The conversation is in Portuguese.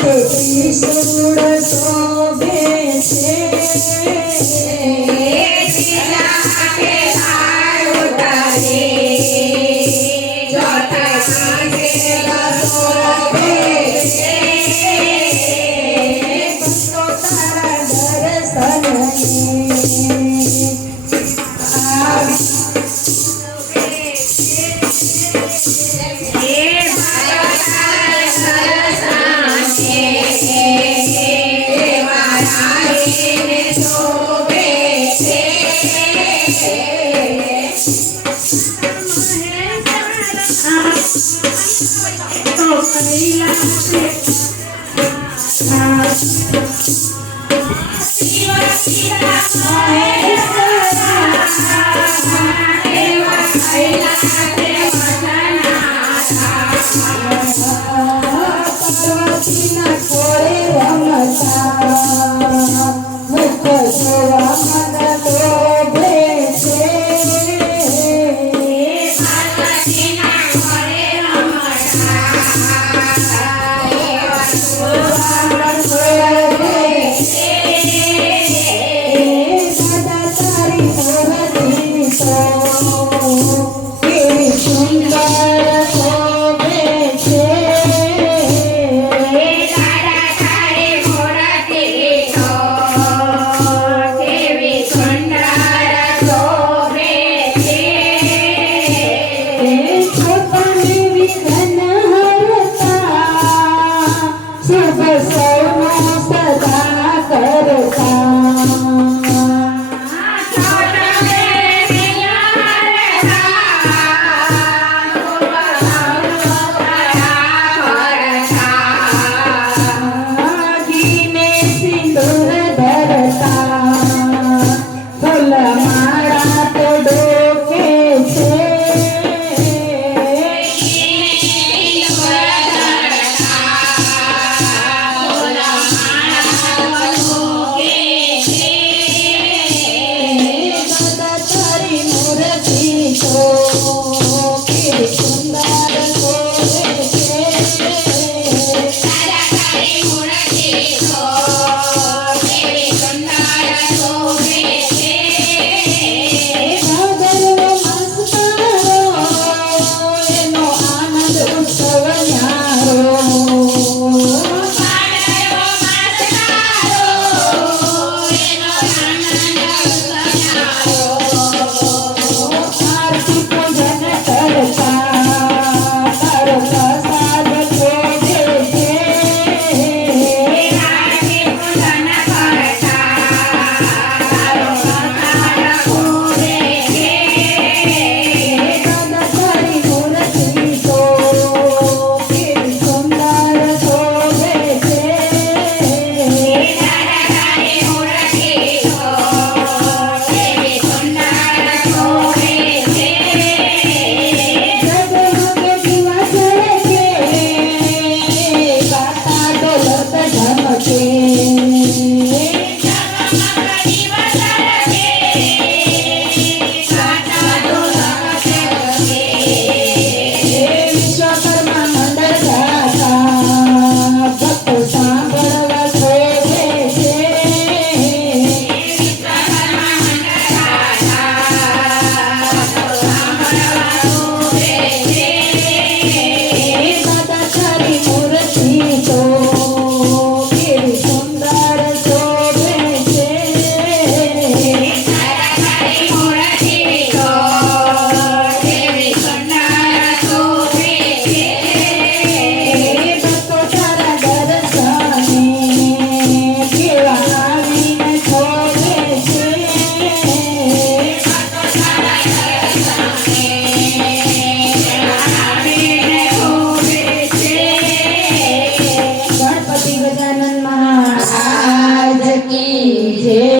ચોથે ત્રિશૂળ શોભે છે Thank you. I'm a king.